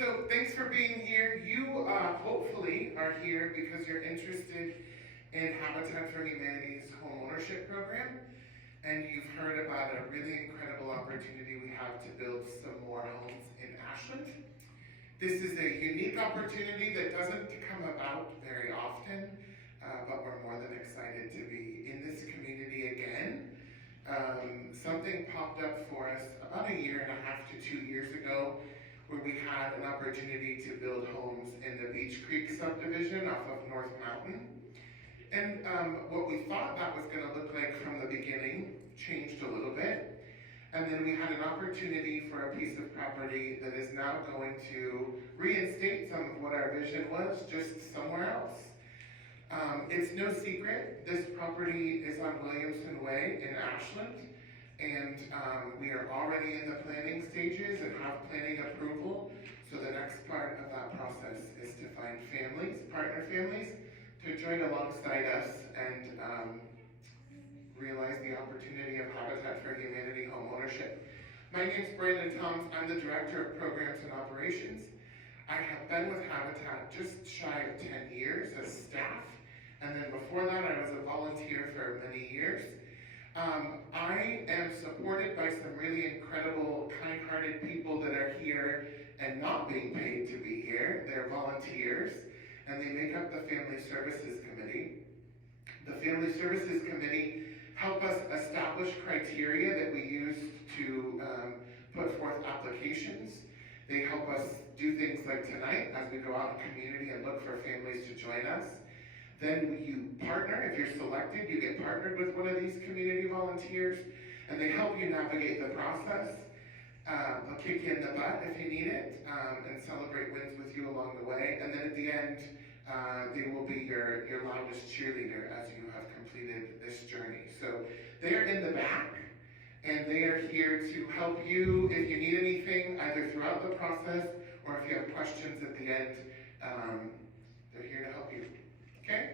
So thanks for being here. You hopefully are here because you're interested in Habitat for Humanity's homeownership program, and you've heard about a really incredible opportunity we have to build some more homes in Ashland. This is a unique opportunity that doesn't come about very often, but we're more than excited to be in this community again. Something popped up for us about 1.5 to 2 years ago, where we had an opportunity to build homes in the Beach Creek subdivision off of North Mountain. And what we thought that was going to look like from the beginning changed a little bit. And then we had an opportunity for a piece of property that is now going to reinstate some of what our vision was, just somewhere else. It's no secret, this property is on Williamson Way in Ashland, and we are already in the planning stages and have planning approval. So the next part of that process is to find families, partner families, to join alongside us and realize the opportunity of Habitat for Humanity homeownership. My name's Brandon Toms. I'm the Director of Programs and Operations. I have been with Habitat just shy of 10 years as staff, and then before that I was a volunteer for many years. I am supported by some really incredible, kind-hearted people that are here and not being paid to be here. They're volunteers, and they make up the Family Services Committee. The Family Services Committee help us establish criteria that we use to put forth applications. They help us do things like tonight as we go out in community and look for families to join us. Then you partner. If you're selected, you get partnered with one of these community volunteers, and they help you navigate the process. They'll kick you in the butt if you need it, and celebrate wins with you along the way. And then at the end, they will be your loudest cheerleader as you have completed this journey. So they are in the back, and they are here to help you if you need anything, either throughout the process or if you have questions at the end. They're here to help you. Okay?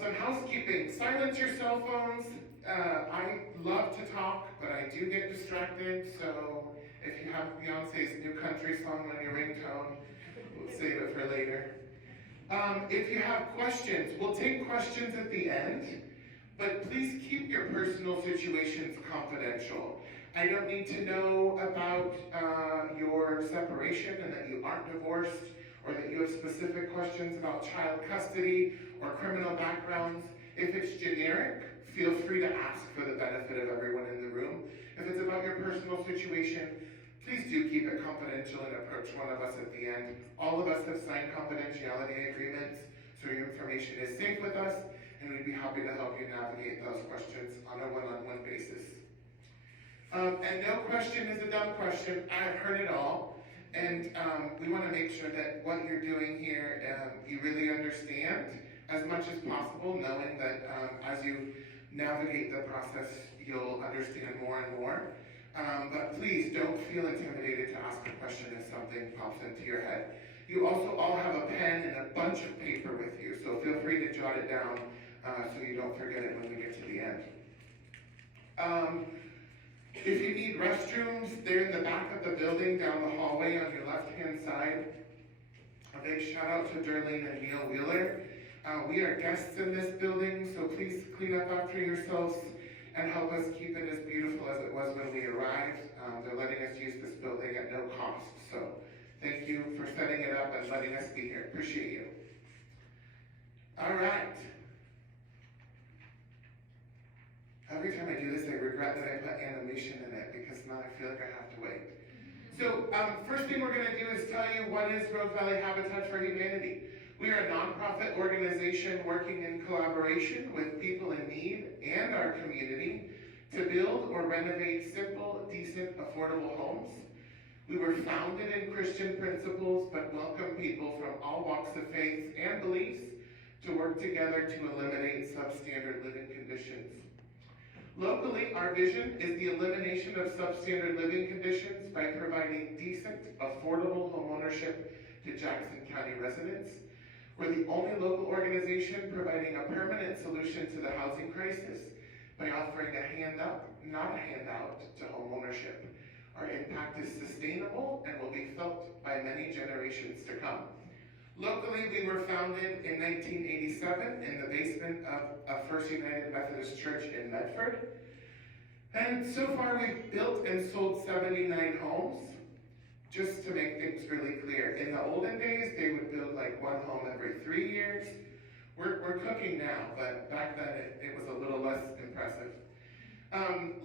Some housekeeping. Silence your cell phones. I love to talk, but I do get distracted, so if you have Beyonce's New Country song on your ringtone, we'll save it for later. If you have questions, we'll take questions at the end, but please keep your personal situations confidential. I don't need to know about your separation and that you aren't divorced, or that you have specific questions about child custody or criminal backgrounds. If it's generic, feel free to ask for the benefit of everyone in the room. If it's about your personal situation, please do keep it confidential and approach one of us at the end. All of us have signed confidentiality agreements, so your information is safe with us, and we'd be happy to help you navigate those questions on a one-on-one basis. And no question is a dumb question. I've heard it all. And we want to make sure that what you're doing here, you really understand as much as possible, knowing that as you navigate the process, you'll understand more and more. But please don't feel intimidated to ask a question if something pops into your head. You also all have a pen and a bunch of paper with you, so feel free to jot it down so you don't forget it when we get to the end. If you need restrooms, they're in the back of the building, down the hallway on your left-hand side. A big shout out to Darlene and Neil Wheeler. We are guests in this building, so please clean up after yourselves and help us keep it as beautiful as it was when we arrived. They're letting us use this building at no cost, so thank you for setting it up and letting us be here. Appreciate you. All right. Every time I do this, I regret that I put animation in it because now I feel like I have to wait. So first thing we're going to do is tell you what is Rogue Valley Habitat for Humanity. We are a nonprofit organization working in collaboration with people in need and our community to build or renovate simple, decent, affordable homes. We were founded in Christian principles, but welcome people from all walks of faith and beliefs to work together to eliminate substandard living conditions. Locally, our vision is the elimination of substandard living conditions by providing decent, affordable homeownership to Jackson County residents. We're the only local organization providing a permanent solution to the housing crisis by offering a hand up, not a handout, to homeownership. Our impact impact is sustainable and will be felt by many generations to come. Locally, we were founded in 1987 in the basement of a First United Methodist Church in Medford. And so far we've built and sold 79 homes. Just to make things really clear, in the olden days, they would build like one home every 3 years. We're cooking now, but back then it was a little less impressive.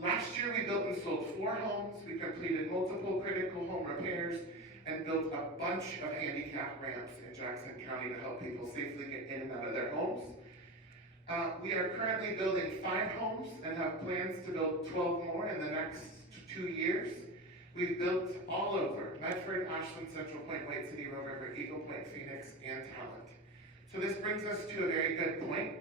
Last year we built and sold 4 homes. We completed multiple critical home repairs and built a bunch of handicap ramps in Jackson County to help people safely get in and out of their homes. We are currently building 5 homes and have plans to build 12 more in the next 2 years. We've built all over Medford, Ashland, Central Point, White City, Roe River, Eagle Point, Phoenix, and Talent. So this brings us to a very good point,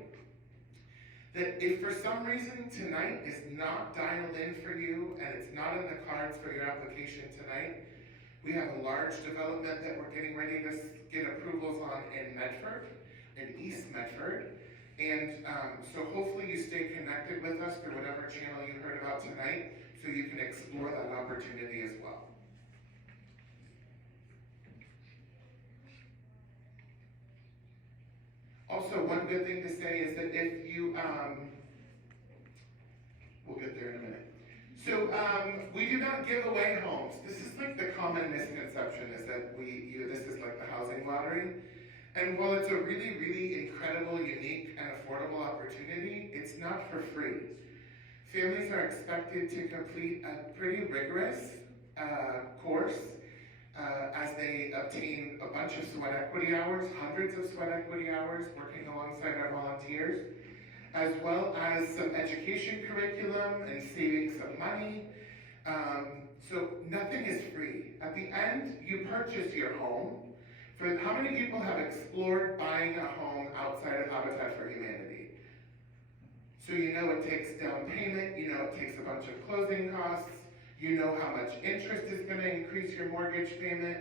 that if for some reason tonight is not dialed in for you and it's not in the cards for your application tonight, we have a large development that we're getting ready to get approvals on in Medford, in East Medford. And so hopefully you stay connected with us through whatever channel you heard about tonight so you can explore that opportunity as well. Also, one good thing to say is that if you, we'll get there in a minute. So we do not give away homes. This is like the common misconception is that this is like the housing lottery. And while it's a really, really incredible, unique, and affordable opportunity, it's not for free. Families are expected to complete a pretty rigorous course as they obtain a bunch of sweat equity hours, hundreds of sweat equity hours, working alongside our volunteers, as well as some education curriculum and saving some money. So nothing is free. At the end, you purchase your home. For how many people have explored buying a home outside of Habitat for Humanity? So you know it takes down payment, you know it takes a bunch of closing costs, you know how much interest is going to increase your mortgage payment.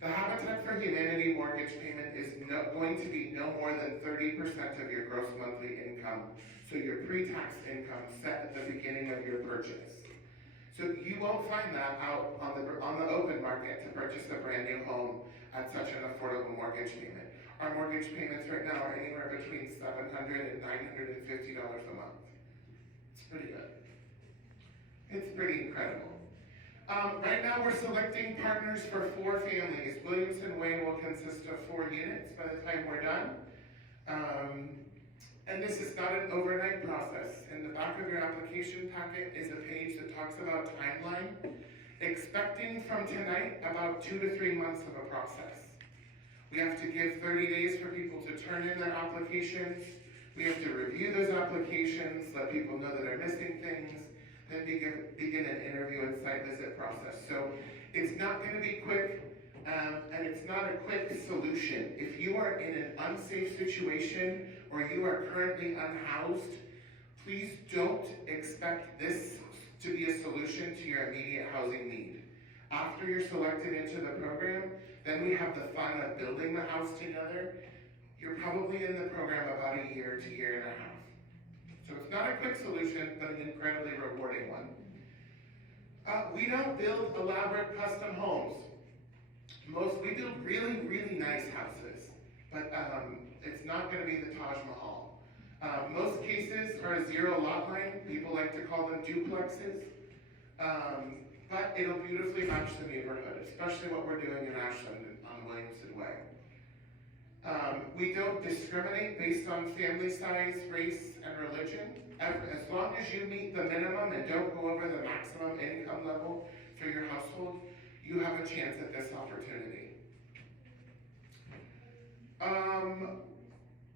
The Habitat for Humanity mortgage payment is going to be no more than 30% of your gross monthly income. So your pre-tax income set at the beginning of your purchase. So you won't find that out on the open market to purchase a brand new home at such an affordable mortgage payment. Our mortgage payments right now are anywhere between $700 and $950 a month. It's pretty good. It's pretty incredible. Right now we're selecting partners for 4 families. Williamson Way will consist of 4 units by the time we're done. And this is not an overnight process. In the back of your application packet is a page that talks about timeline. Expecting from tonight about 2 to 3 months of a process. We have to give 30 days for people to turn in their applications. We have to review those applications, let people know that they're missing things, then begin an interview and site visit process. So it's not going to be quick, and it's not a quick solution. If you are in an unsafe situation or you are currently unhoused, please don't expect this to be a solution to your immediate housing need. After you're selected into the program, then we have the fun of building the house together. You're probably in the program about a year to year and a half. So it's not a quick solution, but an incredibly rewarding one. We don't build elaborate custom homes. We build really, really nice houses, but it's not going to be the Taj Mahal. Most cases are a 0 lot line. People like to call them duplexes. But it'll beautifully match the neighborhood, especially what we're doing in Ashland on Williamson Way. We don't discriminate based on family size, race, and religion. As long as you meet the minimum and don't go over the maximum income level for your household, you have a chance at this opportunity.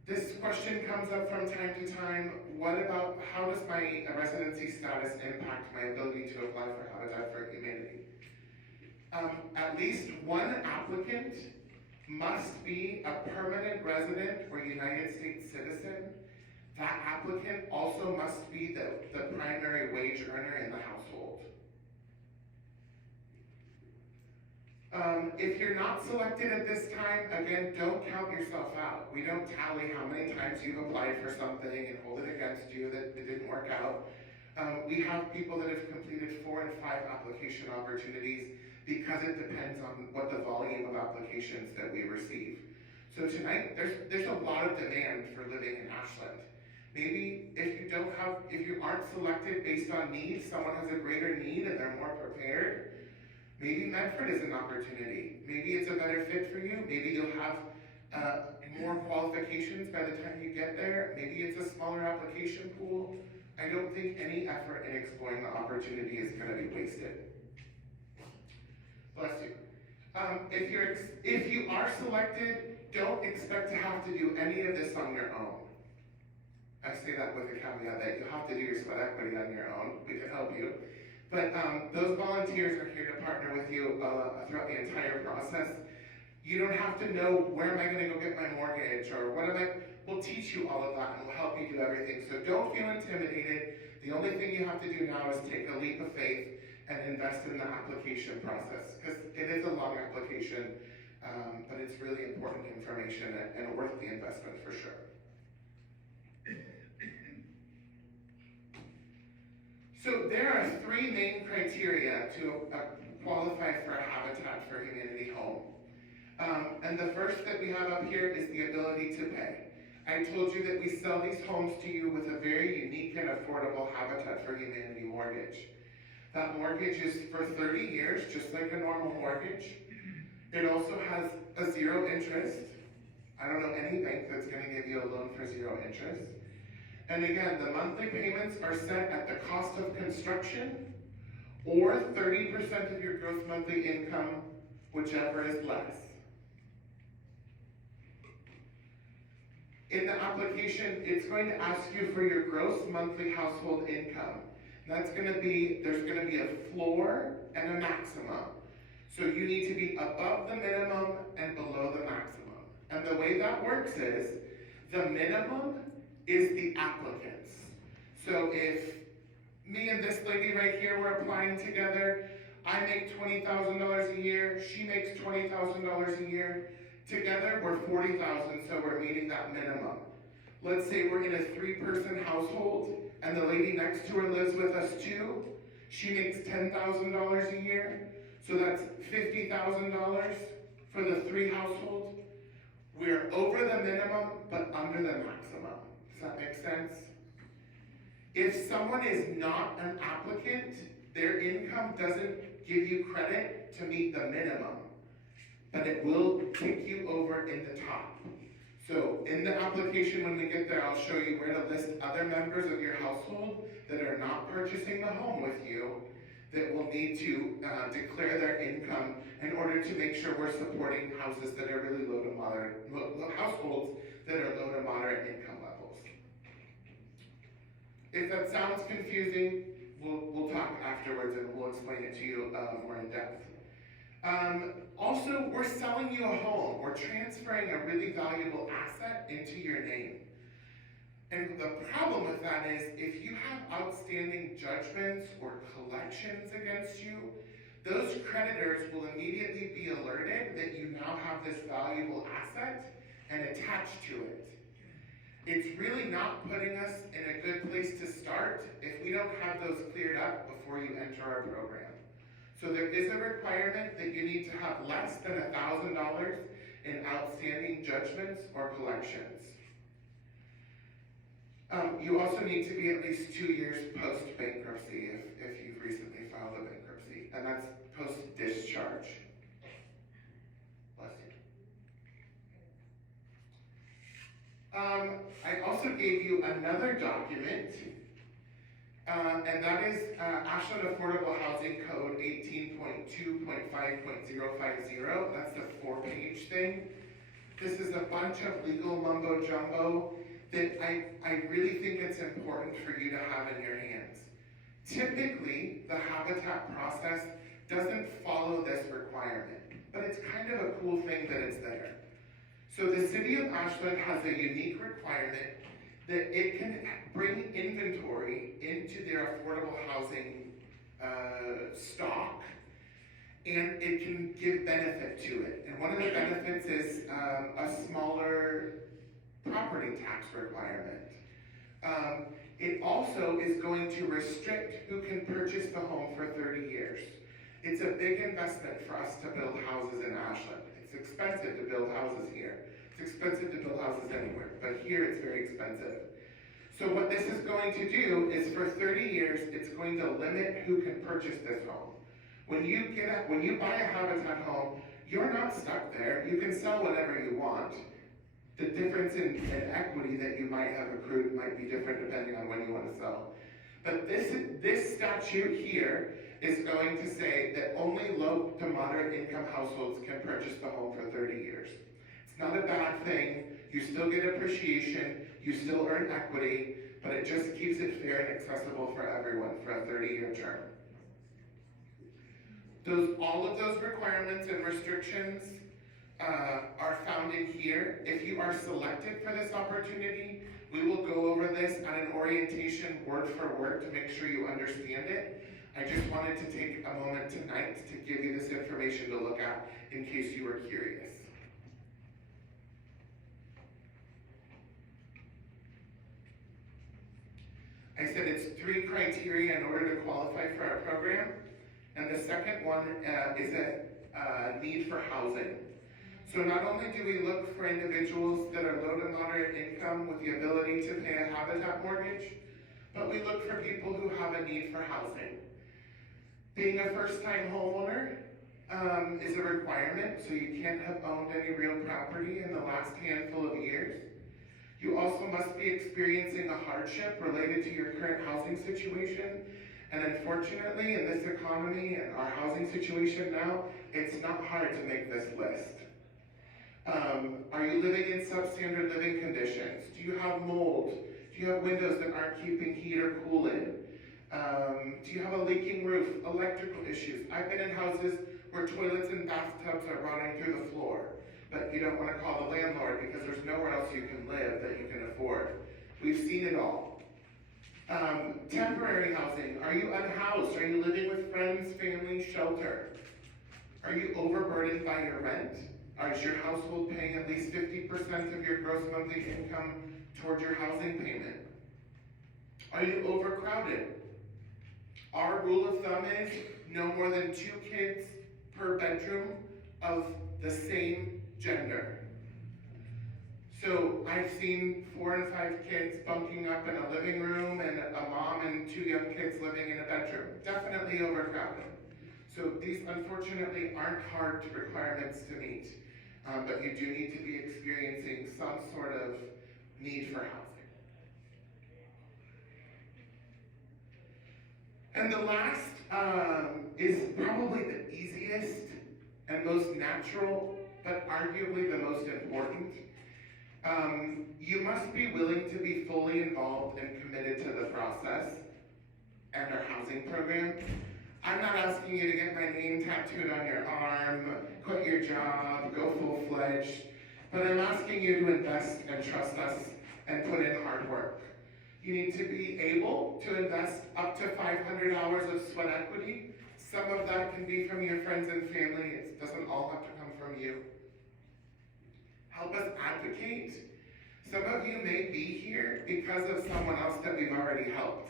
This question comes up from time to time. What about, how does my residency status impact my ability to apply for Habitat for Humanity? At least one applicant must be a permanent resident or United States citizen. That applicant also must be the primary wage earner in the household. If you're not selected at this time, again, don't count yourself out. We don't tally how many times you've applied for something and hold it against you that it didn't work out. We have people that have completed 4 and 5 application opportunities because it depends on what the volume of applications that we receive. So tonight, there's a lot of demand for living in Ashland. Maybe if you aren't selected based on need, someone has a greater need and they're more prepared, maybe Medford is an opportunity. Maybe it's a better fit for you. Maybe you'll have more qualifications by the time you get there. Maybe it's a smaller application pool. I don't think any effort in exploring the opportunity is going to be wasted. Bless you. If you are selected, don't expect to have to do any of this on your own. I say that with a caveat that you have to do your sweat equity on your own. We can help you. But those volunteers are here to partner with you throughout the entire process. You don't have to know, where am I going to go get my mortgage, or we'll teach you all of that and we'll help you do everything. So don't feel intimidated. The only thing you have to do now is take a leap of faith and invest in the application process, because it is a long application, but it's really important information and worth the investment for sure. So there are 3 main criteria to qualify for a Habitat for Humanity home. And the first that we have up here is the ability to pay. I told you that we sell these homes to you with a very unique and affordable Habitat for Humanity mortgage. That mortgage is for 30 years, just like a normal mortgage. It also has a 0 interest. I don't know any bank that's going to give you a loan for 0 interest. And again, the monthly payments are set at the cost of construction or 30% of your gross monthly income, whichever is less. In the application, it's going to ask you for your gross monthly household income. There's going to be a floor and a maximum. So you need to be above the minimum and below the maximum. And the way that works is, the minimum is the applicant's. So if me and this lady right here were applying together, I make $20,000 a year, she makes $20,000 a year, together we're $40,000, so we're meeting that minimum. Let's say we're in a 3-person household and the lady next to her lives with us too. She makes $10,000 a year, so that's $50,000 for the 3 household. We're over the minimum, but under the maximum. Does that make sense? If someone is not an applicant, their income doesn't give you credit to meet the minimum, but it will kick you over in the top. So in the application, when we get there, I'll show you where to list other members of your household that are not purchasing the home with you, that will need to declare their income in order to make sure we're supporting houses that are really low to moderate, households that are low to moderate income levels. If that sounds confusing, we'll talk afterwards and we'll explain it to you more in depth. Also, we're selling you a home. We're transferring a really valuable asset into your name. And the problem with that is, if you have outstanding judgments or collections against you, those creditors will immediately be alerted that you now have this valuable asset and attached to it. It's really not putting us in a good place to start if we don't have those cleared up before you enter our program. So there is a requirement that you need to have less than $1,000 in outstanding judgments or collections. You also need to be at least 2 years post-bankruptcy if you've recently filed a bankruptcy, and that's post-discharge. Bless you. I also gave you another document, and that is Ashland Affordable Housing Code 18.2.5.050. That's the 4-page thing. This is a bunch of legal mumbo-jumbo that I really think it's important for you to have in your hands. Typically, the Habitat process doesn't follow this requirement, but it's kind of a cool thing that it's there. So the City of Ashland has a unique requirement that it can bring inventory into their affordable housing stock, and it can give benefit to it. And one of the benefits is a smaller property tax requirement. It also is going to restrict who can purchase the home for 30 years. It's a big investment for us to build houses in Ashland. It's expensive to build houses here. It's expensive to build houses anywhere, but here it's very expensive. So what this is going to do is for 30 years, it's going to limit who can purchase this home. When you buy a Habitat home, you're not stuck there. You can sell whatever you want. The difference in equity that you might have accrued might be different depending on when you want to sell. But this statute here is going to say that only low to moderate income households can purchase the home for 30 years. It's not a bad thing. You still get appreciation, you still earn equity, but it just keeps it fair and accessible for everyone for a 30-year term. All of those requirements and restrictions are found in here. If you are selected for this opportunity, we will go over this at an orientation word for word to make sure you understand it. I just wanted to take a moment tonight to give you this information to look at in case you were curious. I said it's 3 criteria in order to qualify for our program, and the second one is a need for housing. So not only do we look for individuals that are low to moderate income with the ability to pay a Habitat mortgage, but we look for people who have a need for housing. Being a first-time homeowner is a requirement, so you can't have owned any real property in the last handful of years. You also must be experiencing a hardship related to your current housing situation. And unfortunately, in this economy and our housing situation now, it's not hard to make this list. Are you living in substandard living conditions? Do you have mold? Do you have windows that aren't keeping heat or cool in? Do you have a leaking roof? Electrical issues? I've been in houses where toilets and bathtubs are rotting through the floor, but you don't want to call the landlord because there's nowhere else you can live that you can afford. We've seen it all. Temporary housing. Are you unhoused? Are you living with friends, family, shelter? Are you overburdened by your rent? Is your household paying at least 50% of your gross monthly income toward your housing payment? Are you overcrowded? Our rule of thumb is no more than 2 kids per bedroom of the same gender. So I've seen 4 and 5 kids bunking up in a living room and a mom and 2 young kids living in a bedroom. Definitely overcrowded. So these unfortunately aren't hard requirements to meet, but you do need to be experiencing some sort of need for housing. And the last is probably the easiest and most natural, but arguably the most important. You must be willing to be fully involved and committed to the process and our housing program. I'm not asking you to get my name tattooed on your arm, quit your job, go full-fledged, but I'm asking you to invest and trust us and put in hard work. You need to be able to invest up to 500 hours of sweat equity. Some of that can be from your friends and family. It doesn't all have to come from you. Help us advocate. Some of you may be here because of someone else that we've already helped.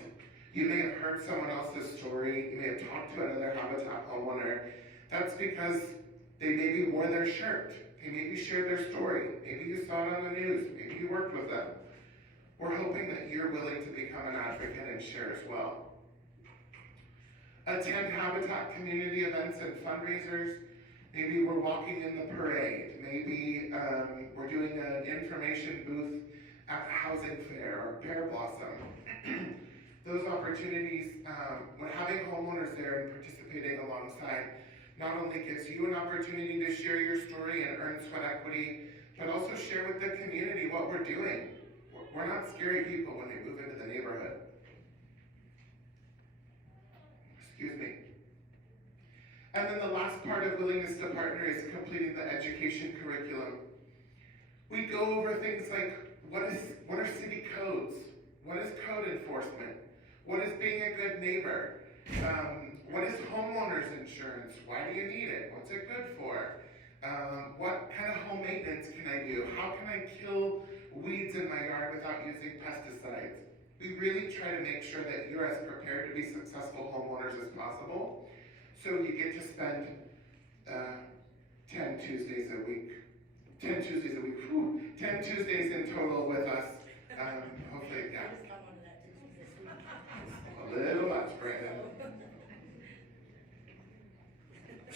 You may have heard someone else's story. You may have talked to another Habitat homeowner. That's because they maybe wore their shirt. They maybe shared their story. Maybe you saw it on the news. Maybe you worked with them. We're hoping that you're willing to become an advocate and share as well. Attend Habitat community events and fundraisers. Maybe we're walking in the parade. Maybe we're doing an information booth at a housing fair or Pear Blossom. Those opportunities, when having homeowners there and participating alongside, not only gives you an opportunity to share your story and earn sweat equity, but also share with the community what we're doing. We're not scary people when we move into the neighborhood. Excuse me. And then the last part of willingness to partner is completing the education curriculum. We go over things like, what are city codes? What is code enforcement? What is being a good neighbor? What is homeowners insurance? Why do you need it? What's it good for? What kind of home maintenance can I do? How can I kill weeds in my yard without using pesticides? We really try to make sure that you're as prepared to be successful homeowners as possible. So you get to spend 10 Tuesdays a week. 10 Tuesdays a week, 10 Tuesdays in total with us. Hopefully, yeah. A little much, Brandon.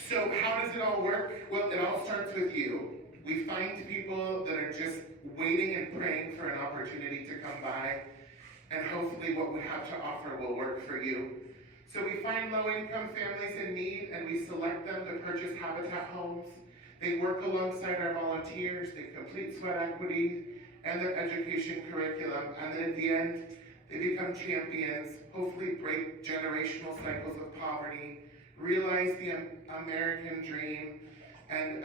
So how does it all work? Well, it all starts with you. We find people that are just waiting and praying for an opportunity to come by, and hopefully what we have to offer will work for you. So we find low-income families in need, and we select them to purchase Habitat homes. They work alongside our volunteers, they complete sweat equity and their education curriculum, and then at the end, they become champions, hopefully break generational cycles of poverty, realize the American dream, and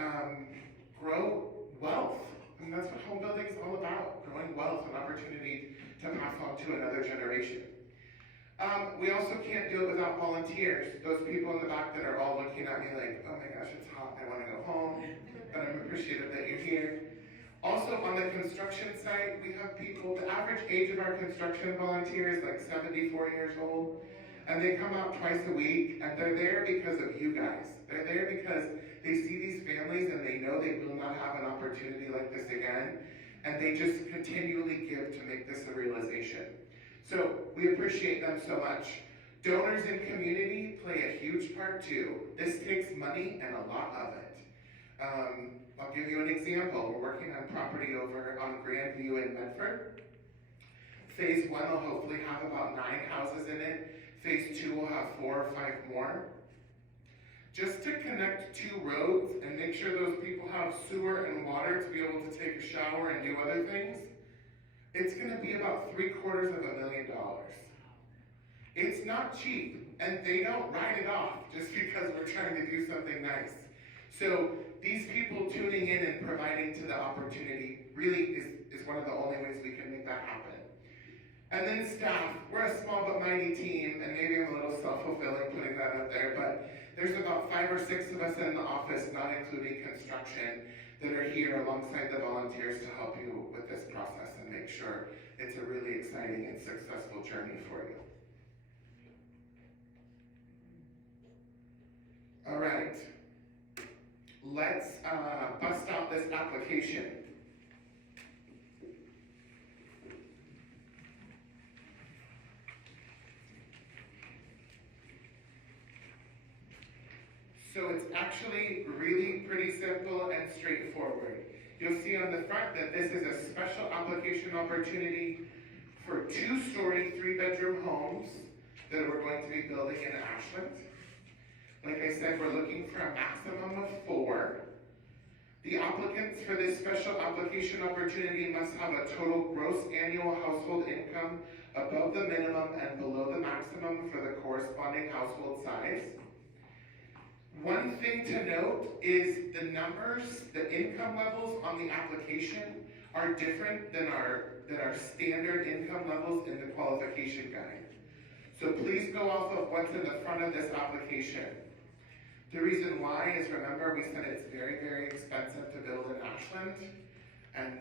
grow wealth. And that's what home building is all about, growing wealth and opportunity to pass on to another generation. We also can't do it without volunteers. Those people in the back that are all looking at me like, oh my gosh, it's hot, I want to go home, but I'm appreciative that you're here. Also on the construction site, we have people, the average age of our construction volunteer is like 74 years old, and they come out twice a week, and they're there because of you guys. They're there because they see these families and they know they will not have an opportunity like this again, and they just continually give to make this a realization. So we appreciate them so much. Donors in community play a huge part too. This takes money and a lot of it. I'll give you an example. We're working on property over on Grandview in Medford. Phase 1 will hopefully have about 9 houses in it. Phase 2 will have 4 or 5 more. Just to connect 2 roads and make sure those people have sewer and water to be able to take a shower and do other things, it's going to be about $750,000. It's not cheap, and they don't write it off just because we're trying to do something nice. So these people tuning in and providing to the opportunity really is one of the only ways we can make that happen. And then staff, we're a small but mighty team, and maybe I'm a little self-fulfilling putting that up there, but there's about 5 or 6 of us in the office, not including construction, that are here alongside the volunteers to help you with this process and make sure it's a really exciting and successful journey for you. All right, let's bust out this application. So it's actually really pretty simple and straightforward. You'll see on the front that this is a special application opportunity for 2-story, 3-bedroom homes that we're going to be building in Ashland. Like I said, we're looking for a maximum of 4. The applicants for this special application opportunity must have a total gross annual household income above the minimum and below the maximum for the corresponding household size. One thing to note is the numbers, the income levels on the application are different than our standard income levels in the qualification guide. So please go off of what's in the front of this application. The reason why is, remember, we said it's very, very expensive to build in Ashland, and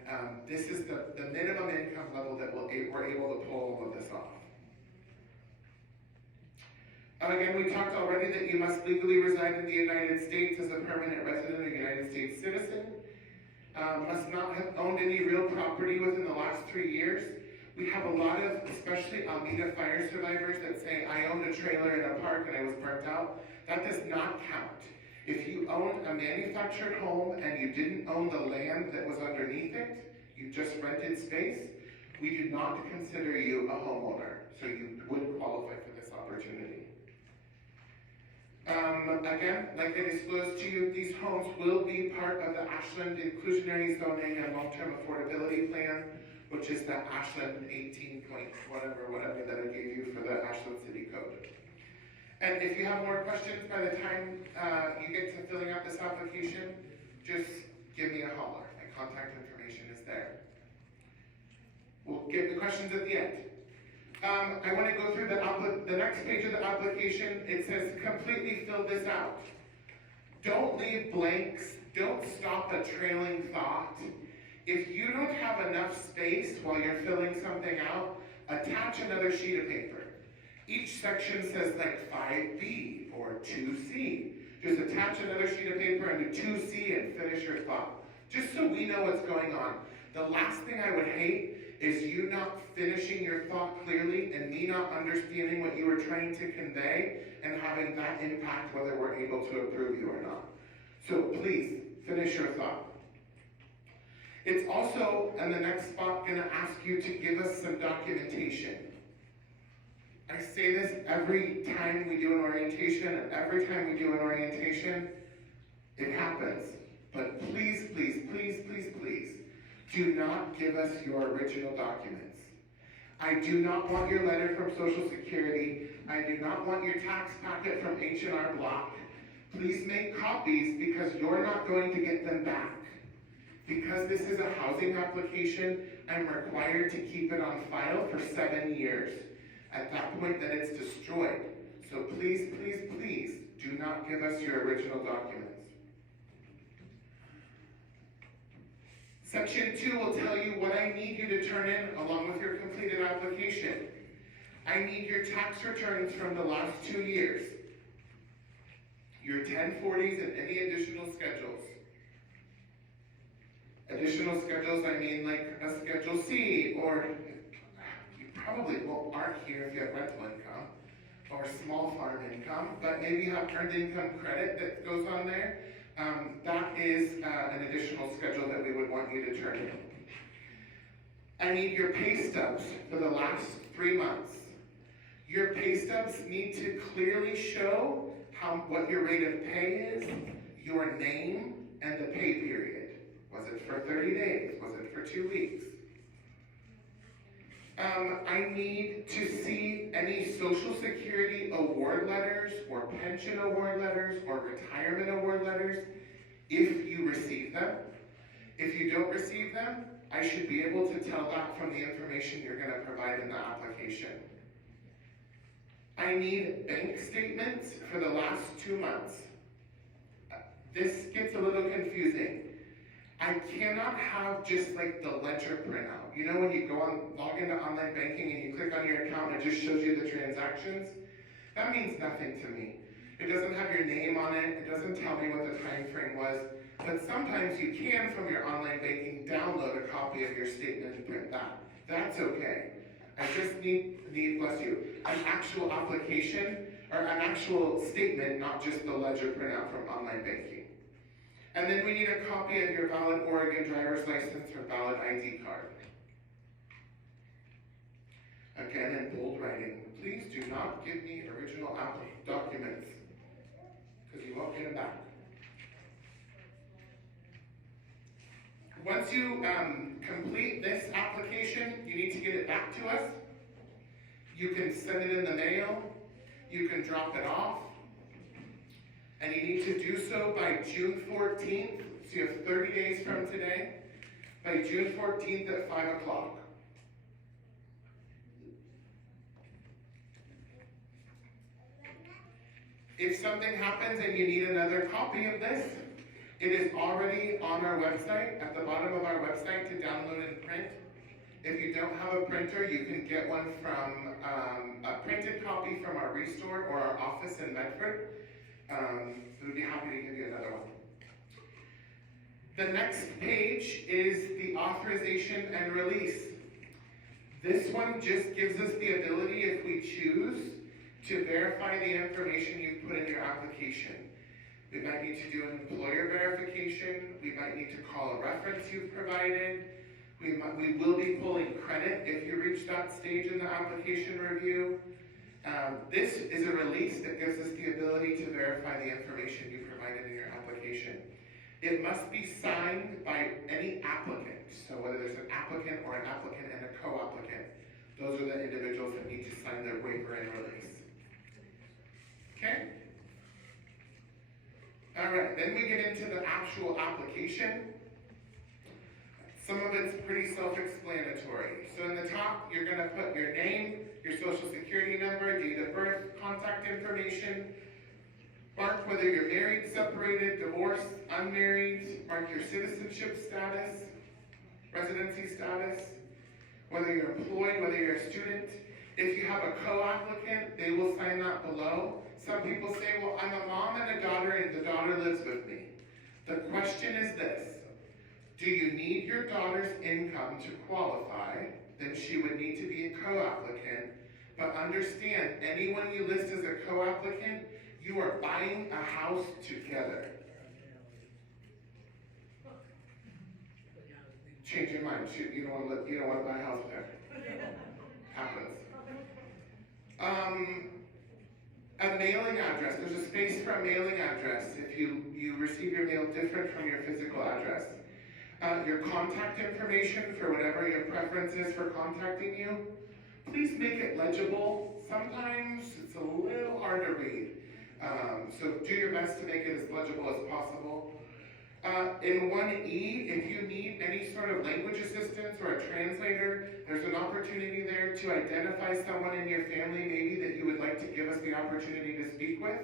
this is the minimum income level that we're able to pull all of this off. Again, we talked already that you must legally reside in the United States as a permanent resident or United States citizen. Must not have owned any real property within the last 3 years. We have a lot of, especially Almeda fire survivors, that say, I owned a trailer in a park and I was burnt out. That does not count. If you own a manufactured home and you didn't own the land that was underneath it, you just rented space, we do not consider you a homeowner, so you would qualify for this opportunity. Again, like I disclosed to you, these homes will be part of the Ashland Inclusionary Zoning and Long-Term Affordability Plan, which is the Ashland 18 point whatever that I gave you for the Ashland City Code. And if you have more questions by the time you get to filling out this application, just give me a holler. My contact information is there. We'll get the questions at the end. I want to go through the next page of the application. It says, completely fill this out. Don't leave blanks. Don't stop a trailing thought. If you don't have enough space while you're filling something out, attach another sheet of paper. Each section says like 5B or 2C. Just attach another sheet of paper and do 2C and finish your thought. Just so we know what's going on. The last thing I would hate is you not finishing your thought clearly and me not understanding what you were trying to convey and having that impact whether we're able to approve you or not. So please, finish your thought. It's also, in the next spot, going to ask you to give us some documentation. I say this every time we do an orientation, and every time we do an orientation, it happens. But please, please, please, please, please, do not give us your original documents. I do not want your letter from Social Security. I do not want your tax packet from H&R Block. Please make copies because you're not going to get them back. Because this is a housing application, I'm required to keep it on file for 7 years. At that point, then it's destroyed. So please, please, please, do not give us your original documents. Section 2 will tell you what I need you to turn in along with your completed application. I need your tax returns from the last 2 years. Your 1040s and any additional schedules. Additional schedules, I mean like a Schedule C, or you probably aren't here if you have rental income, or small farm income, but maybe you have earned income credit that goes on there. That is an additional schedule that we would want you to turn in. I need your pay stubs for the last 3 months. Your pay stubs need to clearly show what your rate of pay is, your name, and the pay period. Was it for 30 days? Was it for 2 weeks? I need to see any Social Security award letters or pension award letters or retirement award letters if you receive them. If you don't receive them, I should be able to tell that from the information you're going to provide in the application. I need bank statements for the last 2 months. This gets a little confusing. I cannot have just like the ledger printout. You know when you log into online banking and you click on your account and it just shows you the transactions? That means nothing to me. It doesn't have your name on it. It doesn't tell me what the time frame was. But sometimes you can, from your online banking, download a copy of your statement and print that. That's okay. I just need, bless you, an actual application or an actual statement, not just the ledger printout from online banking. And then we need a copy of your valid Oregon driver's license or valid ID card. Again, in bold writing, please do not give me original documents, because you won't get them back. Once you complete this application, you need to get it back to us. You can send it in the mail. You can drop it off. And you need to do so by June 14th, so you have 30 days from today, by June 14th at 5 o'clock. If something happens and you need another copy of this, it is already on our website, at the bottom of our website to download and print. If you don't have a printer, you can get one from a printed copy from our Restore or our office in Medford. We'd be happy to give you another one. The next page is the authorization and release. This one just gives us the ability, if we choose, to verify the information you've put in your application. We might need to do an employer verification. We might need to call a reference you've provided. We will be pulling credit if you reach that stage in the application review. This is a release that gives us the ability to verify the information you provided in your application. It must be signed by any applicant. So whether there's an applicant or an applicant and a co-applicant, those are the individuals that need to sign their waiver and release. Okay? All right, then we get into the actual application. Some of it's pretty self-explanatory. So in the top, you're going to put your name, your social security number, date of birth, contact information. Mark whether you're married, separated, divorced, unmarried. Mark your citizenship status, residency status. whether you're employed, whether you're a student. If you have a co-applicant, they will sign that below. Some people say, well, I'm a mom and a daughter, and the daughter lives with me. The question is this: do you need your daughter's income to qualify? Then she would need to be a co-applicant. But understand, anyone you list as a co-applicant, you are buying a house together. Change your mind. Shoot, you don't want to buy a house there. Happens. A mailing address. There's a space for a mailing address if you receive your mail different from your physical address. Your contact information for whatever your preference is for contacting you. Please make it legible. Sometimes it's a little hard to read. So do your best to make it as legible as possible. In 1E, if you need any sort of language assistance or a translator, there's an opportunity there to identify someone in your family maybe that you would like to give us the opportunity to speak with.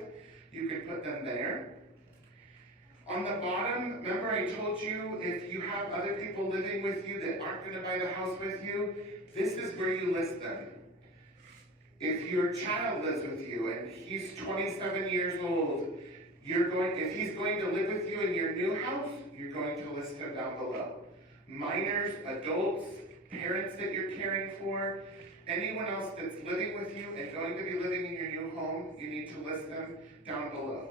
You can put them there. On the bottom, remember I told you if you have other people living with you that aren't going to buy the house with you, this is where you list them. If your child lives with you and he's 27 years old, if he's going to live with you in your new house, you're going to list him down below. Minors, adults, parents that you're caring for, anyone else that's living with you and going to be living in your new home, you need to list them down below.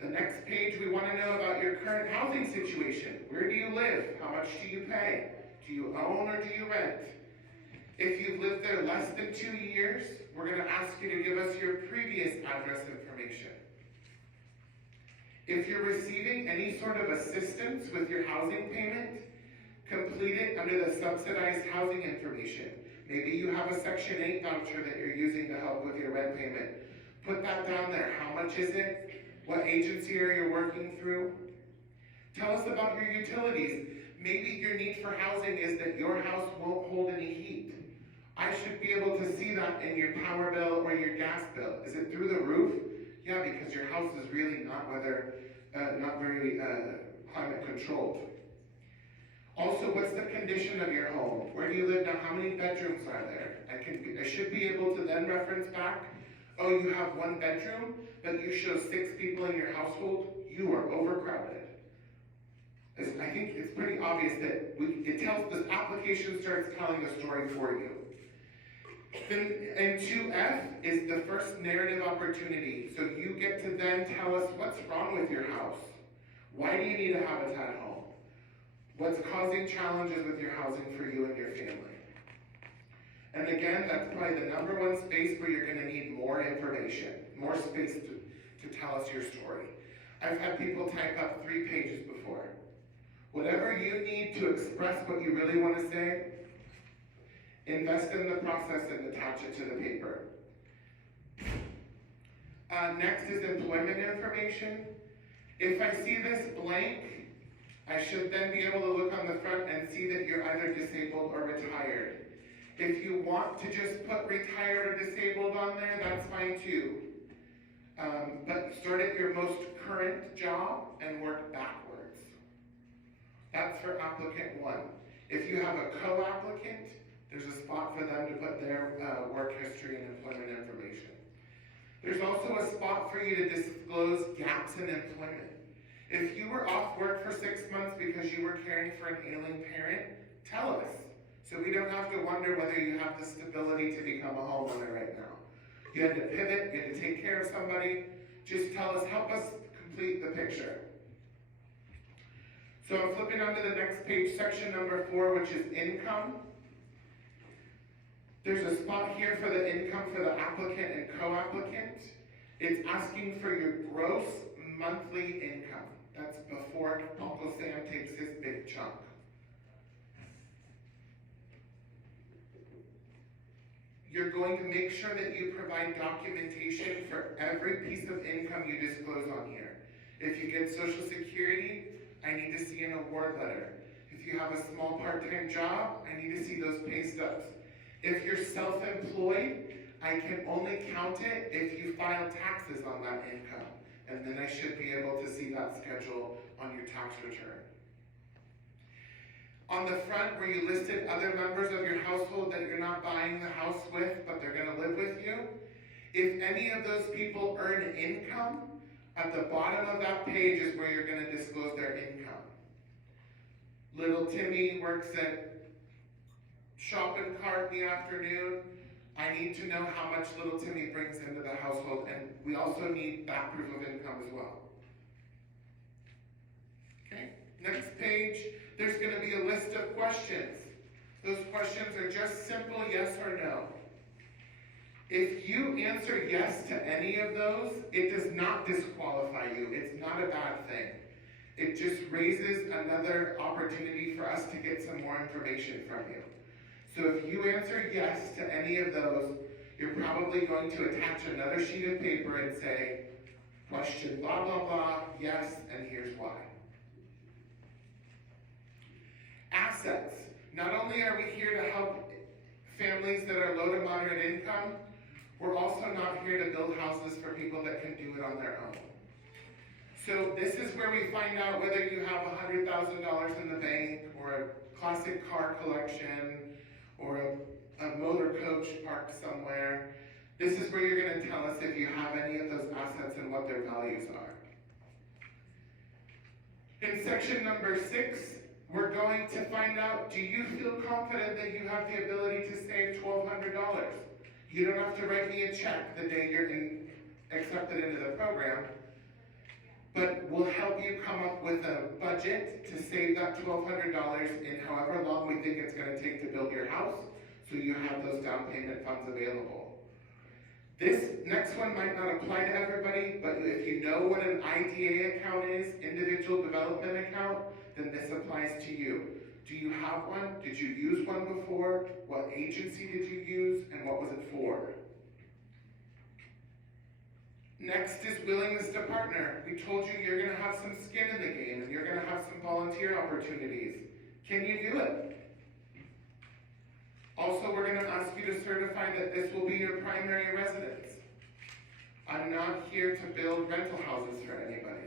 The next page, we want to know about your current housing situation. Where do you live? How much do you pay? Do you own or do you rent? If you've lived there less than 2 years, we're going to ask you to give us your previous address information. If you're receiving any sort of assistance with your housing payment, complete it under the subsidized housing information. Maybe you have a Section 8 voucher that you're using to help with your rent payment. Put that down there. How much is it? What agency are you working through? Tell us about your utilities. Maybe your need for housing is that your house won't hold any heat. I should be able to see that in your power bill or your gas bill. Is it through the roof? Yeah, because your house is really not very climate controlled. Also, what's the condition of your home? Where do you live now? How many bedrooms are there? I should be able to then reference back. Oh, you have 1 bedroom, but you show 6 people in your household. You are overcrowded. I think it's pretty obvious that this application starts telling a story for you. Then in 2F is the first narrative opportunity. So you get to then tell us what's wrong with your house. Why do you need a Habitat home? What's causing challenges with your housing for you and your family? And again, that's probably the #1 space where you're going to need more information, more space to tell us your story. I've had people type up 3 pages before. Whatever you need to express what you really want to say, invest in the process and attach it to the paper. Next is employment information. If I see this blank, I should then be able to look on the front and see that you're either disabled or retired. If you want to just put retired or disabled on there, that's fine too. But start at your most current job and work backwards. That's for applicant 1. If you have a co-applicant, there's a spot for them to put their work history and employment information. There's also a spot for you to disclose gaps in employment. If you were off work for 6 months because you were caring for an ailing parent, tell us, so we don't have to wonder whether you have the stability to become a homeowner right now. You had to pivot, you had to take care of somebody. Just tell us, help us complete the picture. So I'm flipping on to the next page, section number 4, which is income. There's a spot here for the income for the applicant and co-applicant. It's asking for your gross monthly income. That's before Uncle Sam takes his big chunk. You're going to make sure that you provide documentation for every piece of income you disclose on here. If you get Social Security, I need to see an award letter. If you have a small part-time job, I need to see those pay stubs. If you're self-employed, I can only count it if you file taxes on that income. And then I should be able to see that schedule on your tax return. On the front where you listed other members of your household that you're not buying the house with, but they're gonna live with you, if any of those people earn income, at the bottom of that page is where you're gonna disclose their income. Little Timmy works at shopping cart in the afternoon. I need to know how much little Timmy brings into the household, and we also need that proof of income as well. Okay, next page, there's gonna be a list of questions. Those questions are just simple yes or no. If you answer yes to any of those, it does not disqualify you. It's not a bad thing. It just raises another opportunity for us to get some more information from you. So if you answer yes to any of those, you're probably going to attach another sheet of paper and say, question blah, blah, blah, yes, and here's why. Assets. Not only are we here to help families that are low to moderate income, we're also not here to build houses for people that can do it on their own. So this is where we find out whether you have $100,000 in the bank, or a classic car collection, or a motor coach parked somewhere. This is where you're going to tell us if you have any of those assets and what their values are. In section number 6, we're going to find out, do you feel confident that you have the ability to save $1,200? You don't have to write me a check the day you're accepted into the program, but we'll help you come up with a budget to save that $1,200 in however long we think it's going to take to build your house, so you have those down payment funds available. This next one might not apply to everybody, but if you know what an IDA account is, individual development account, then this applies to you. Do you have one? Did you use one before? What agency did you use, and what was it for? Next is willingness to partner. We told you you're going to have some skin in the game, and you're going to have some volunteer opportunities. Can you do it? Also, we're going to ask you to certify that this will be your primary residence. I'm not here to build rental houses for anybody.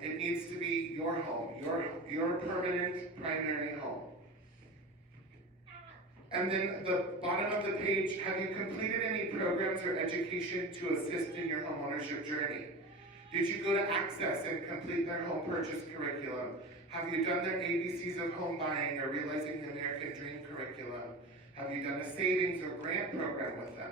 It needs to be your home, your permanent primary home. And then the bottom of the page, have you completed any programs or education to assist in your homeownership journey? Did you go to Access and complete their home purchase curriculum? Have you done their ABCs of home buying or realizing the American Dream curriculum? Have you done a savings or grant program with them?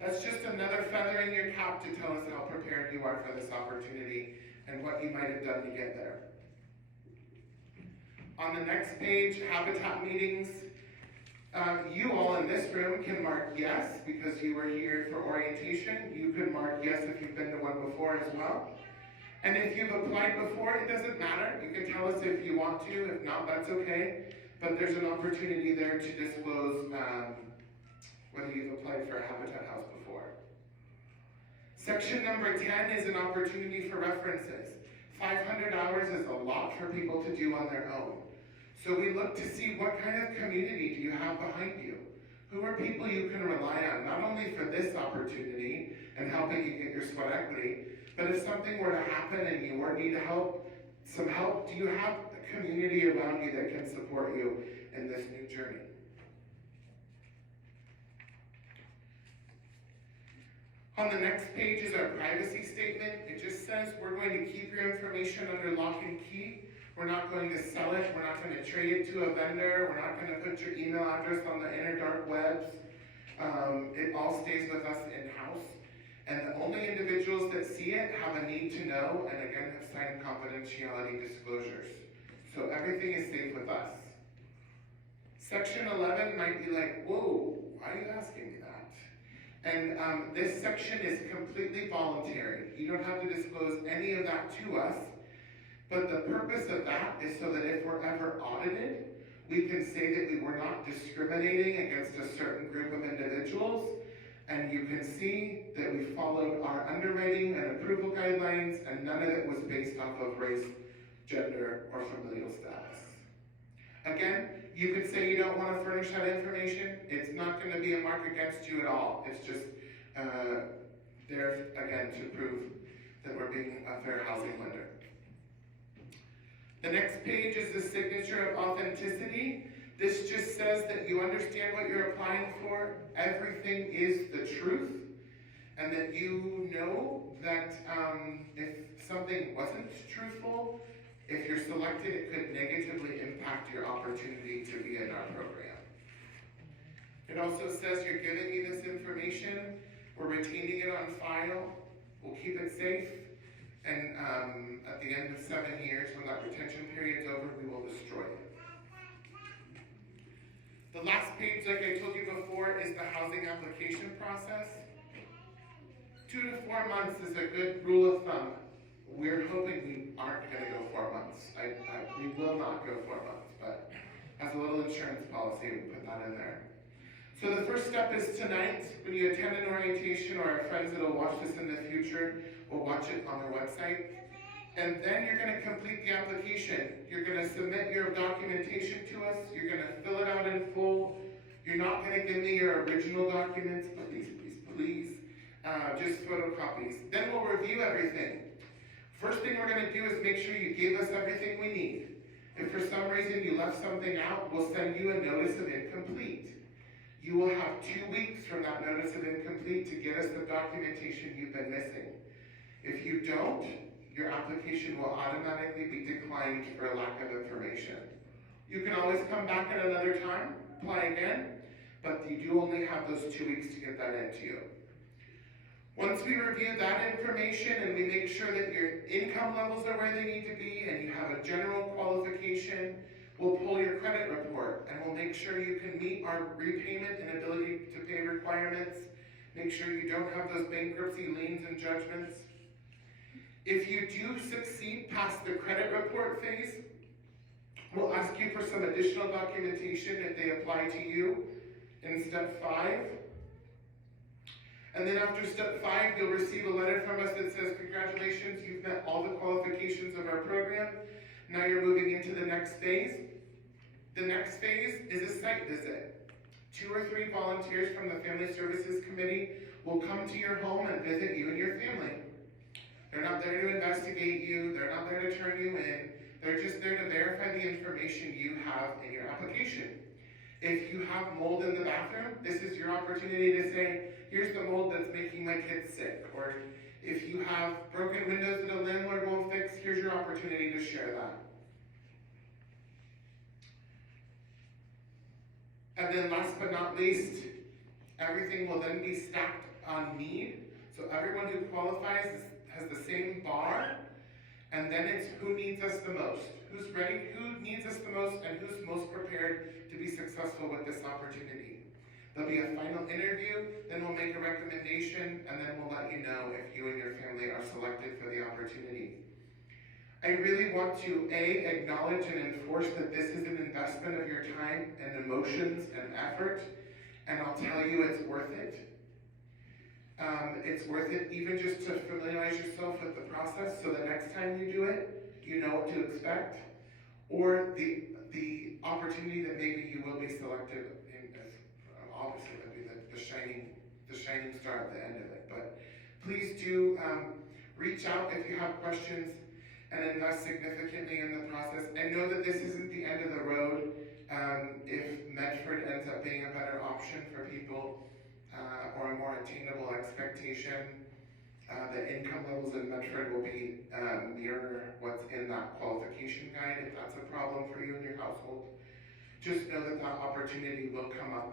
That's just another feather in your cap to tell us how prepared you are for this opportunity and what you might have done to get there. On the next page, habitat meetings. You all in this room can mark yes because you were here for orientation. You could mark yes if you've been to one before as well. And if you've applied before, it doesn't matter. You can tell us if you want to. If not, that's okay. But there's an opportunity there to disclose whether you've applied for a habitat house before. Section number 10 is an opportunity for references. 500 hours is a lot for people to do on their own. So we look to see what kind of community do you have behind you? Who are people you can rely on, not only for this opportunity and helping you get your sweat equity, but if something were to happen and you need some help, do you have a community around you that can support you in this new journey? On the next page is our privacy statement. It just says we're going to keep your information under lock and key. We're not going to sell it. We're not going to trade it to a vendor. We're not going to put your email address on the inner dark webs. It all stays with us in-house. And the only individuals that see it have a need to know and again have signed confidentiality disclosures. So everything is safe with us. Section 11 might be like, whoa, why are you asking me that? And this section is completely voluntary. You don't have to disclose any of that to us. But the purpose of that is so that if we're ever audited, we can say that we were not discriminating against a certain group of individuals, and you can see that we followed our underwriting and approval guidelines, and none of it was based off of race, gender, or familial status. Again, you could say you don't want to furnish that information. It's not going to be a mark against you at all. It's just there, again, to prove that we're being a fair housing lender. The next page is the signature of authenticity. This just says that you understand what you're applying for, everything is the truth, and that you know that if something wasn't truthful, if you're selected, it could negatively impact your opportunity to be in our program. It also says you're giving me this information, we're retaining it on file, we'll keep it safe, and at the end of 7 years, when that retention period's over, we will destroy it. The last page, like I told you before, is the housing application process. 2 to 4 months is a good rule of thumb. We're hoping we aren't going to go 4 months. We will not go 4 months, but as a little insurance policy, we put that in there. So the first step is tonight, when you attend an orientation, or our friends that will watch this in the future will watch it on their website. And then you're going to complete the application. You're going to submit your documentation to us. You're going to fill it out in full. You're not going to give me your original documents, please, please, please. Just photocopies. Then we'll review everything. First thing we're going to do is make sure you gave us everything we need. If for some reason you left something out, we'll send you a notice of incomplete. You will have 2 weeks from that notice of incomplete to get us the documentation you've been missing. If you don't, your application will automatically be declined for a lack of information. You can always come back at another time, apply again, but you do only have those 2 weeks to get that into you. Once we review that information and we make sure that your income levels are where they need to be and you have a general qualification, we'll pull your credit report and we'll make sure you can meet our repayment and ability to pay requirements, make sure you don't have those bankruptcy liens and judgments. If you do succeed past the credit report phase, we'll ask you for some additional documentation if they apply to you in step 5. And then after step 5, you'll receive a letter from us that says, congratulations, you've met all the qualifications of our program. Now you're moving into the next phase. The next phase is a site visit. 2 or 3 volunteers from the Family Services Committee will come to your home and visit you and your family. They're not there to investigate you, they're not there to turn you in, they're just there to verify the information you have in your application. If you have mold in the bathroom, this is your opportunity to say, here's the mold that's making my kids sick. Or if you have broken windows that a landlord won't fix, here's your opportunity to share that. And then last but not least, everything will then be stacked on need. So everyone who qualifies has the same bar, and then it's who needs us the most. Who's ready, who needs us the most, and who's most prepared to be successful with this opportunity. There'll be a final interview, then we'll make a recommendation, and then we'll let you know if you and your family are selected for the opportunity. I really want to, A, acknowledge and enforce that this is an investment of your time and emotions and effort, and I'll tell you it's worth it. It's worth it even just to familiarize yourself with the process so that next time you do it, you know what to expect. Or the opportunity that maybe you will be selected in, obviously that'd be the shining star at the end of it. But please do reach out if you have questions and invest significantly in the process. And know that this isn't the end of the road. If Medford ends up being a better option for people, or a more attainable expectation, the income levels in Medford will be mirror what's in that qualification guide. If that's a problem for you and your household, just know that that opportunity will come up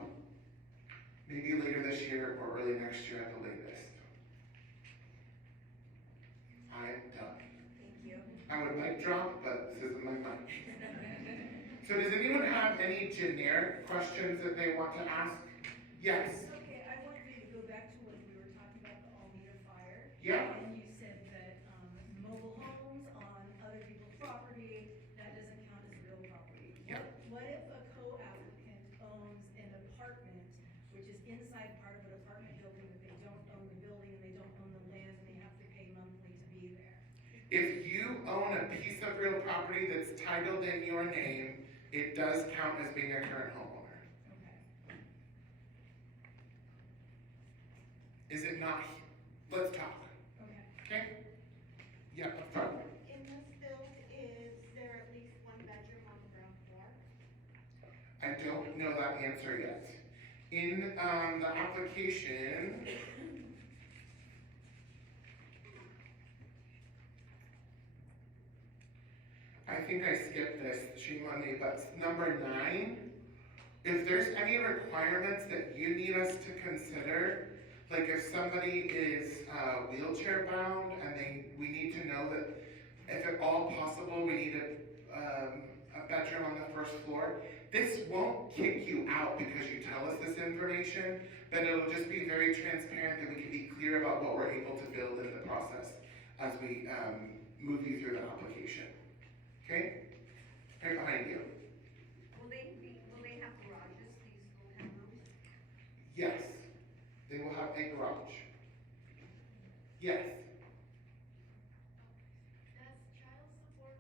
maybe later this year or early next year at the latest. I'm done. Thank you. I would mic drop, but this isn't my mic. So does anyone have any generic questions that they want to ask? Yes. Okay, I wanted you to go back to when we were talking about the Almeda fire. Yeah. And you said that mobile homes on other people's property, that doesn't count as real property. Yeah. What if a co-applicant owns an apartment, which is inside part of an apartment building, but they don't own the building and they don't own the land and they have to pay monthly to be there? If you own a piece of real property that's titled in your name, it does count as being a current homeowner. Is it not? Let's talk. Okay. Okay? Yeah, let's talk. In this build, is there at least don't know that answer yet. In the application, I think I skipped this, shame on me, but number 9, if there's any requirements that you need us to consider, like if somebody is wheelchair bound and we need to know that if at all possible, we need a bedroom on the first floor. This won't kick you out because you tell us this information, but it'll just be very transparent that we can be clear about what we're able to build in the process as we move you through the application. Okay? Right behind you. Will they have garages, these little townhomes? Yes. They will have a garage. Yes. Does child support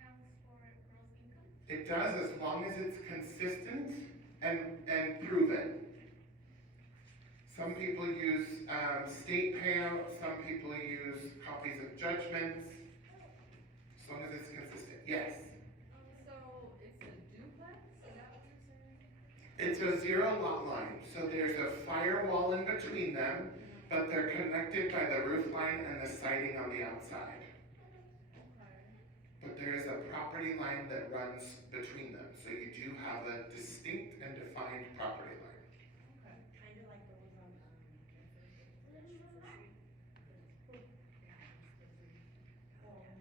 count for gross income? It does, as long as it's consistent and proven. Some people use state payout, some people use copies of judgments, as long as it's consistent. Yes. So it's a duplex, is that what you're saying? It's a 0 lot line, so there's a firewall in between them, but they're connected by the roof line and the siding on the outside. But there is a property line that runs between them, so you do have a distinct and defined property line. Kind of like the ones on,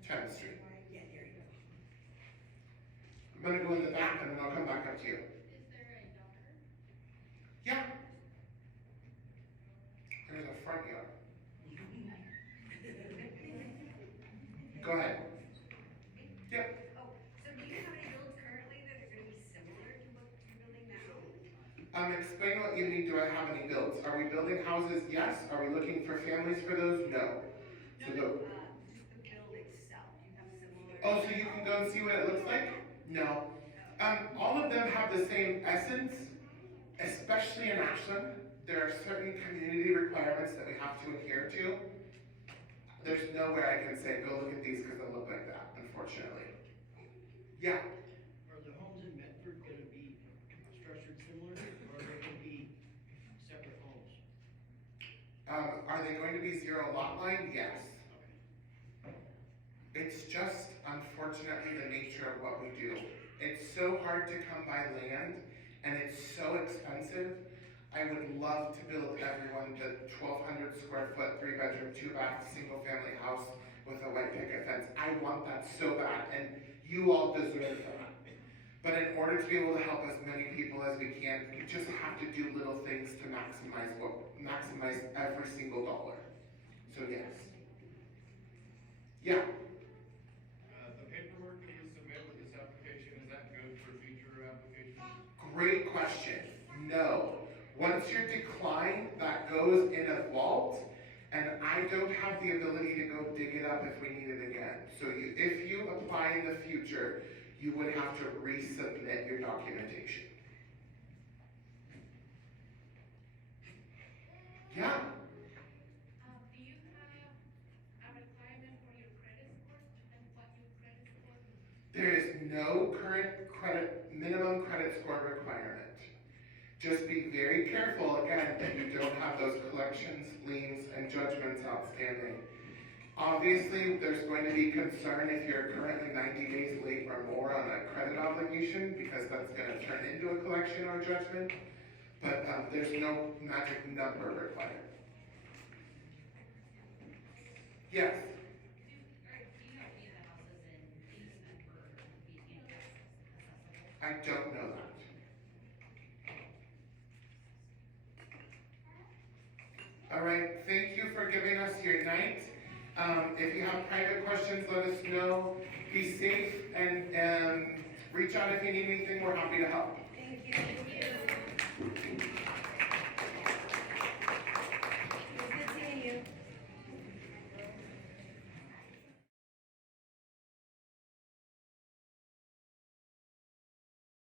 10th Street. Yeah, there you go. I'm gonna go in the back and then I'll come back up to you. Is there a daughter? Yeah. There's a front yard. Go ahead. Yep. Oh, so do you have any builds currently that are gonna be similar to what you're building now? Explain what you mean, do I have any builds? Are we building houses? Yes. Are we looking for families for those? No. So go. Just the build itself, you have similar. Oh, so you can go and see what it looks like? No. All of them have the same essence, especially in Ashland. There are certain community requirements that we have to adhere to. There's no way I can say, go look at these because they look like that, unfortunately. Yeah. Are the homes in Medford gonna be structured similar, or are they gonna be separate homes? Are they going to be 0 lot line? Yes. Okay. It's just, unfortunately, the nature of what we do. It's so hard to come by land, and it's so expensive. I would love to build everyone the 1,200 square foot, 3-bedroom, 2-bath, single-family house with a white picket fence. I want that so bad, and you all deserve that. But in order to be able to help as many people as we can, we just have to do little things to maximize every single dollar. So yes. Yeah. The paperwork that we submit with this application, is that good for future applications? Great question. No. Once you're declined, that goes in a vault, and I don't have the ability to go dig it up if we need it again. So if you apply in the future, you would have to resubmit your documentation. Yeah. Do you have a requirement for your credit score and what your credit score is? There is no current minimum credit score requirement. Just be very careful, again, that you don't have those collections, liens, and judgments outstanding. Obviously, there's going to be concern if you're currently 90 days late or more on a credit obligation, because that's going to turn into a collection or judgment, but there's no magic number required. Yes? Do you know if the houses in East Medford would be accessible? I don't know that. All right, thank you for giving us your night. If you have private questions, let us know. Be safe and reach out if you need anything. We're happy to help. Thank you. Thank you.